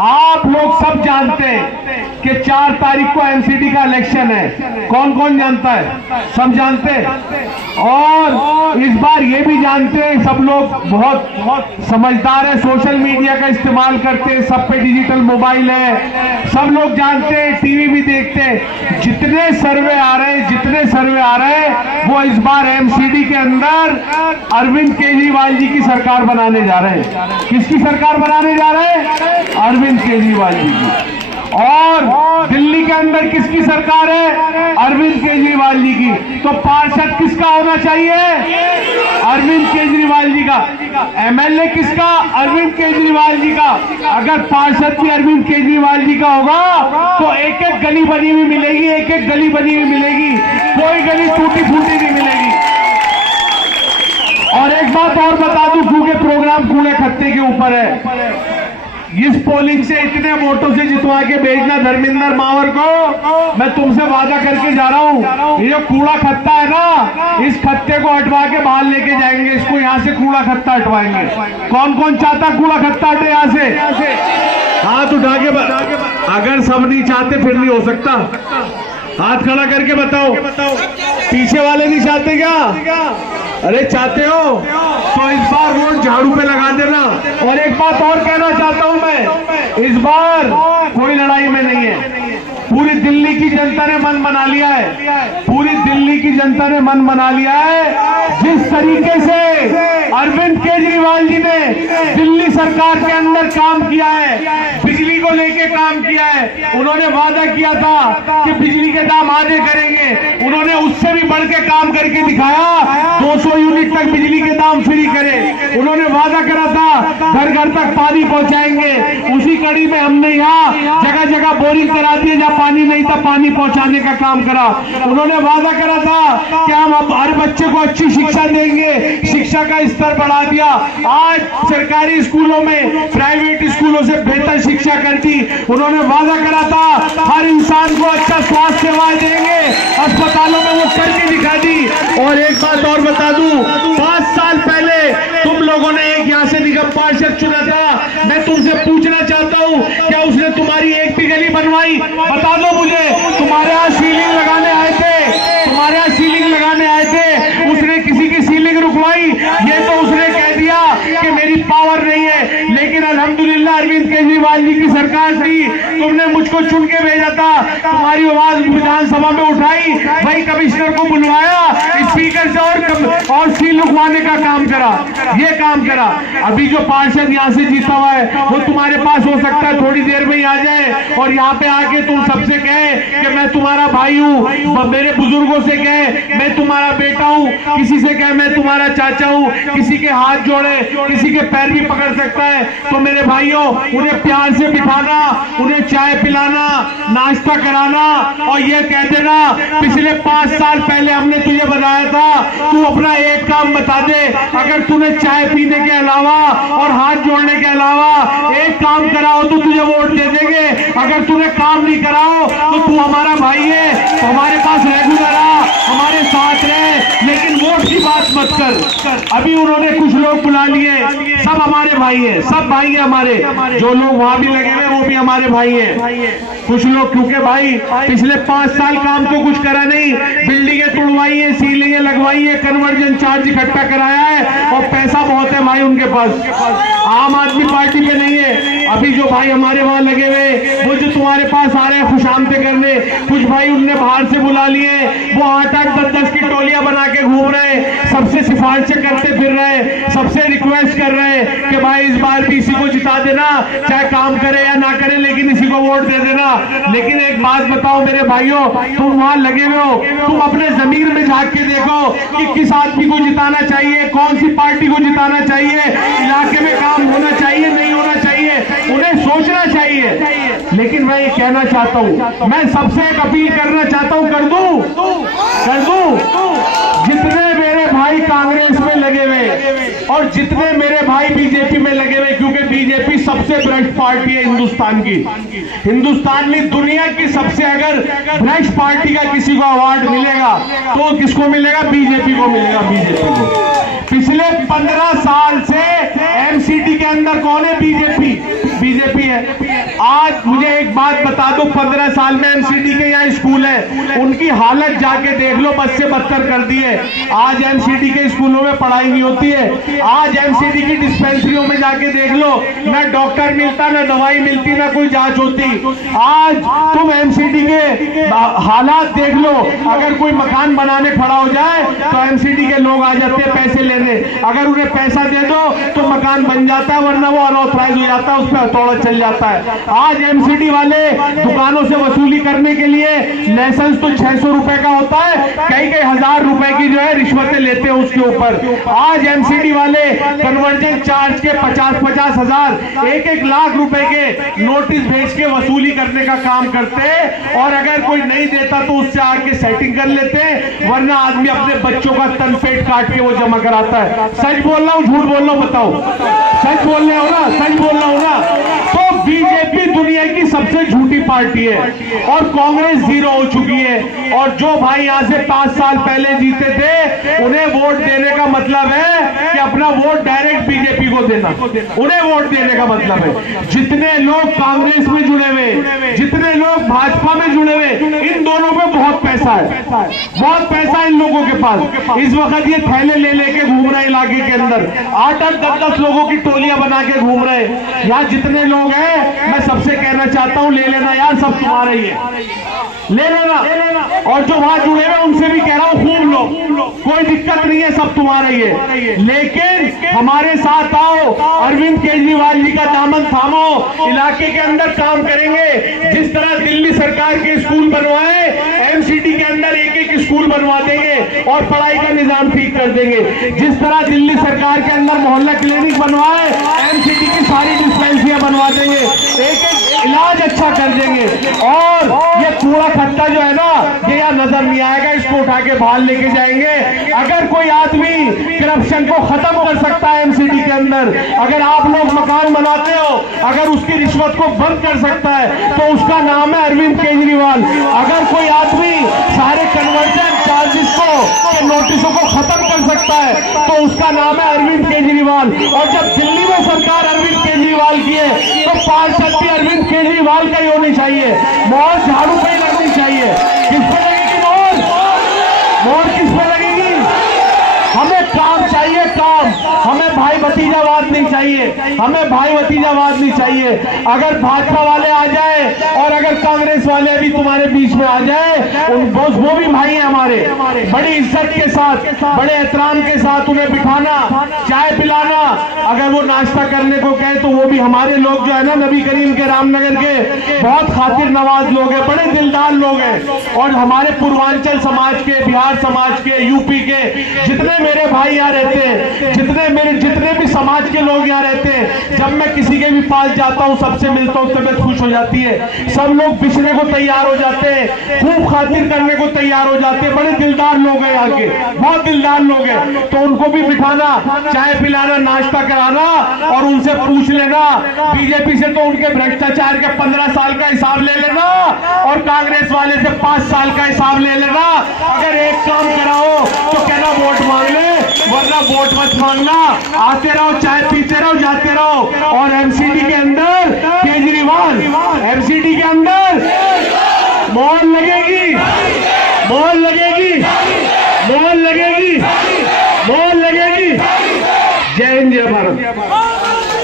आप लोग सब जानते हैं कि 4 तारीख को एमसीडी का इलेक्शन है। कौन कौन जानता है? सब जानते हैं। और इस बार ये भी जानते हैं सब लोग, बहुत समझदार है, सोशल मीडिया का इस्तेमाल करते हैं, सब पे डिजिटल मोबाइल है, सब लोग जानते हैं, टीवी भी देखते हैं। जितने सर्वे आ रहे हैं वो इस बार एमसीडी के अंदर अरविंद केजरीवाल जी की सरकार बनाने जा रहे हैं। किसकी सरकार बनाने जा रहे हैं? अरविंद केजरीवाल जी की। और दिल्ली के अंदर किसकी सरकार है? अरविंद केजरीवाल जी की। तो पार्षद किसका होना चाहिए? अरविंद केजरीवाल जी का। एमएलए किसका? अरविंद केजरीवाल जी का। अगर पार्षद भी अरविंद केजरीवाल जी का होगा तो एक एक गली बनी हुई मिलेगी, एक एक गली बनी हुई मिलेगी, कोई गली टूटी फूटी नहीं मिलेगी। और एक बात और बता दूं, क्योंकि प्रोग्राम कूड़े खत्ते के ऊपर है, इस पोलिंग से इतने वोटों से जितवा के भेजना धर्मेंद्र मावर को, मैं तुमसे वादा करके जा रहा हूं, ये जो कूड़ा खत्ता है ना, इस खत्ते को हटवा के बाहर लेके जाएंगे। इसको यहां से कूड़ा खत्ता हटवाएंगे। कौन कौन चाहता कूड़ा खत्ता हटे यहां से? हाथ उठा के अगर सब नहीं चाहते फिर नहीं हो सकता। हाथ खड़ा करके बताओ। पीछे वाले नहीं चाहते क्या? अरे चाहते हो तो इस बार वोट झाड़ू पे लगा देना। और एक बात और कहना चाहता हूं मैं, इस बार कोई लड़ाई में नहीं है। पूरी दिल्ली की जनता ने मन बना लिया है, पूरी दिल्ली की जनता ने मन बना लिया है। जिस तरीके से अरविंद केजरीवाल जी ने दिल्ली सरकार के अंदर काम किया है, बिजली को लेके काम किया है, उन्होंने वादा किया था कि बिजली के दाम आधे करेंगे, उन्होंने उससे भी बढ़ के काम करके दिखाया। 200 यूनिट तक बिजली के दाम फ्री करे। उन्होंने वादा करा था घर घर तक पानी पहुंचाएंगे। उसी कड़ी में हमने यहाँ जगह जगह बोरिंग करा दिए, जहाँ पानी नहीं था पानी पहुंचाने का काम करा। उन्होंने वादा करा था कि हम अब हर बच्चे को अच्छी शिक्षा देंगे, शिक्षा का स्तर बढ़ा दिया। आज सरकारी स्कूलों में प्राइवेट स्कूलों से बेहतर शिक्षा कर दी। उन्होंने वादा करा था हर इंसान को अच्छा स्वास्थ्य सेवाएं देंगे, अस्पतालों में वो करके दिखा दी। और एक बात और बता दूं, 5 साल पहले तुम लोगों ने एक यहाँ से निगम पार्षद चुना था। मैं तुमसे पूछना चाहता हूँ, क्या उसने तुम्हारी एक भी गली बनवाई? बता दो मुझे। तुम्हारे यहाँ सीलिंग लगाने आए थे, तुम्हारे यहाँ सीलिंग लगाने आए थे, उसने किसी की सीलिंग रुकवाई? ये तो उसने कह दिया कि मेरी पावर नहीं है। लेकिन अल्हम्दुलिल्लाह अरविंद केजरीवाल जी की सरकार थी, तुमने मुझको चुन के भेजा था, तुम्हारी आवाज विधानसभा में उठाई, वही कमिश्नर को बुलवाया, स्पीकर से और सील रुकवाने का काम करा, ये काम करा। अभी जो पार्षद यहाँ से जीता हुआ है वो तुम्हारे पास हो सकता है थोड़ी देर में ही आ जाए और यहाँ पे आके तुम सबसे कहे कि मैं तुम्हारा भाई हूँ, मेरे बुजुर्गों से कहे मैं तुम्हारा बेटा हूँ, किसी से कहे मैं तुम्हारा चाचा हूँ, किसी के हाथ जोड़े, किसी के पैर भी पकड़ सकता है। तो मेरे भाइयों, उन्हें प्यार से बिठाना, उन्हें चाय पिलाना, नाश्ता कराना और ये कह देना पिछले 5 साल पहले हमने तुझे बनाया था, तू अपना एक काम बता दे। अगर तूने चाय पीने के अलावा और हाथ जोड़ने के अलावा एक काम कराओ तो तुझे वोट दे देंगे। अगर तूने काम नहीं कराओ तो तू हमारा भाई है, तो हमारे पास रेगुलर आ, हमारे साथ रहे, लेकिन वोट की बात मत कर। अभी उन्होंने कुछ लोग बुला लिए, सब हमारे भाई है, सब भाई है हमारे। जो लोग वहां भी लगे हुए वो भी हमारे भाई है। कुछ लोग क्योंकि भाई पिछले 5 साल काम तो कुछ करा नहीं, बिल्डिंगें तोड़वाई है, सीलिंगें लगवाई है, कन्वर्जन चार्ज इकट्ठा कराया है और पैसा बहुत है भाई उनके पास, आम आदमी पार्टी पे नहीं है। अभी जो भाई हमारे वहां लगे हुए, वो जो तुम्हारे पास आ रहे हैं खुशामदे करने, कुछ भाई उनने बाहर से बुला लिए, वो 8-8, 10-10 की टोलियां बना के घूम रहे, सबसे सिफारिशें करते फिर रहे, सबसे रिक्वेस्ट कर रहे कि भाई इस बार भी इसी को जिता देना, चाहे काम करे या ना करे, लेकिन इसी को वोट दे देना। लेकिन एक बात बताओ मेरे भाइयों, तुम वहां लगे हुए हो, तुम अपने जमीन में झांक के देखो कि किस आदमी को जिताना चाहिए, कौन सी पार्टी को जिताना चाहिए, इलाके में काम होना चाहिए नहीं होना चाहिए, उन्हें सोचना चाहिए। लेकिन मैं ये कहना चाहता हूं, मैं सबसे एक अपील करना चाहता हूं, कर दूं, जितने मेरे भाई कांग्रेस में लगे हुए और जितने मेरे भाई बीजेपी में लगे हुए, क्योंकि बीजेपी सबसे भ्रष्ट पार्टी है हिंदुस्तान की, हिंदुस्तान में दुनिया की सबसे अगर भ्रष्ट पार्टी का किसी को अवार्ड मिलेगा तो किसको मिलेगा? बीजेपी को मिलेगा, बीजेपी को। पिछले 15 साल से एमसीडी के अंदर कौन है? बीजेपी। बीजेपी है। आज मुझे एक बात बता दो, 15 साल में एमसीडी के यहाँ स्कूल है, उनकी हालत जाके देख लो, बद से बदतर कर दी है। आज एमसीडी के स्कूलों में पढ़ाई नहीं होती है। आज एमसीडी की डिस्पेंसरियों में जाके देख लो, ना डॉक्टर मिलता, ना दवाई मिलती, ना कोई जांच होती। आज तुम एमसीडी के हालात देख लो, अगर कोई मकान बनाने खड़ा हो जाए तो एमसीडी के लोग आ जाते हैं पैसे लेने। अगर उन्हें पैसा दे दो तो मकान बन जाता है, वरना वो अनऑथराइज हो जाता है, उस पर हथौड़ा चल जाता है। आज एमसीडी वाले दुकानों से वसूली करने के लिए लाइसेंस तो 600 रुपए का होता है, कई कई हजार रुपए की जो है रिश्वतें लेते हैं उसके ऊपर। आज एमसीडी वाले कन्वर्जन चार्ज के 50-50 हजार, 1-1 लाख रुपए के नोटिस भेज के वसूली करने का काम करते हैं। और अगर कोई नहीं देता तो उससे आके सेटिंग कर लेते हैं, वरना आदमी अपने बच्चों का तनपेट काट के वो जमा कराता है। सच बोल रहा हूं, झूठ बोल रहा हूं, बताओ? सच बोल रहे हो ना? सच बोल रहा हूं ना? तो बीजेपी दुनिया की सबसे झूठी पार्टी है और कांग्रेस जीरो हो चुकी है। और जो भाई यहां से 5 साल पहले जीते थे, उन्हें वोट देने का मतलब है कि अपना वोट डायरेक्ट बीजेपी को देना। उन्हें वोट देने का मतलब है। जितने लोग कांग्रेस में जुड़े हुए, जितने लोग भाजपा में जुड़े हुए, इन दोनों पे बहुत पैसा है, बहुत पैसा है इन लोगों के पास। इस वक्त ये थैले ले लेके घूम रहे इलाके के अंदर, 8-8, 10-10 लोगों की टोलियां बना के घूम रहे। यहाँ जितने लोग हैं, मैं सबसे कहना चाहता हूं, ले लेना यार, सब तुम्हारा ही है, ले लेना। और जो वहां जुड़े हुए उनसे भी कह रहा हूं, खूब लो, कोई दिक्कत नहीं है, सब तुम्हारा ही है। लेकिन हमारे साथ आओ, अरविंद केजरीवाल जी का दामन थामो, इलाके के अंदर काम करेंगे। जिस तरह दिल्ली सरकार के स्कूल बनवाए, एमसीडी के अंदर 1-1 स्कूल बनवा देंगे और पढ़ाई का निजाम ठीक कर देंगे। जिस तरह दिल्ली सरकार के अंदर मोहल्ला क्लिनिक बनवाए, एमसीडी की सारी डिस्पेंसरियां बनवा देंगे, 1-1 इलाज अच्छा कर देंगे। और ये कूड़ा खत्ता जो है ना, ये यहाँ नजर नहीं आएगा, इसको उठा के बाहर लेके जाएंगे। अगर कोई आदमी करप्शन को खत्म कर सकता है एमसीडी के अंदर, अगर आप लोग मकान बनाते हो, अगर उसकी रिश्वत को बंद कर सकता है तो उसका नाम है अरविंद केजरीवाल। अगर कोई आदमी सारे कन्वर्जन चार्जेस को, नोटिसों को खत्म कर सकता है तो उसका नाम है अरविंद केजरीवाल। और जब दिल्ली में सरकार अरविंद केजरीवाल की है तो पार्षद भी अरविंद केजरीवाल का ही होनी चाहिए। मोहर झाड़ू पे लगनी चाहिए। किस पे लगेगी मोहर? मोहर किस पे लगेगी? हमें काम चाहिए, काम। हमें भाई भतीजावाद नहीं चाहिए, हमें भाई भतीजावाद नहीं चाहिए। अगर भाजपा वाले आ जाए और अगर कांग्रेस वाले भी तुम्हारे बीच में आ जाए, वो भी भाई हैं हमारे। बड़ी इज्जत के साथ, बड़े एहतराम के साथ उन्हें बिठाना, चाय पिलाना। अगर वो नाश्ता करने को कहे तो वो भी हमारे लोग जो है ना, नबी करीम के रामनगर के बहुत खातिर नवाज लोग हैं, बड़े दिलदार लोग हैं। और हमारे पूर्वांचल समाज के, बिहार समाज के, यूपी के जितने मेरे भाई यहाँ रहते हैं, जितने भी समाज के लोग यहाँ रहते हैं, जब मैं किसी के भी पास जाता हूँ, सबसे मिलता हूँ, तबीयत खुश हो जाती है। सब लोग बिछने को तैयार हो जाते हैं, खूब खातिर करने को तैयार हो जाते हैं। बड़े दिलदार लोग हैं यहाँ के, बहुत दिलदार लोग हैं। तो उनको भी बिठाना, चाय पिलाना, नाश्ता कराना और उनसे पूछ लेना। बीजेपी से तो उनके भ्रष्टाचार के 15 साल का हिसाब ले लेना और कांग्रेस वाले से 5 साल का हिसाब ले लेना। अगर एक काम कराओ तो कहना वोट मांग ले, वरना वोट मत मांगना। आते रहो, चाय पीते रहो, जाते रहो। और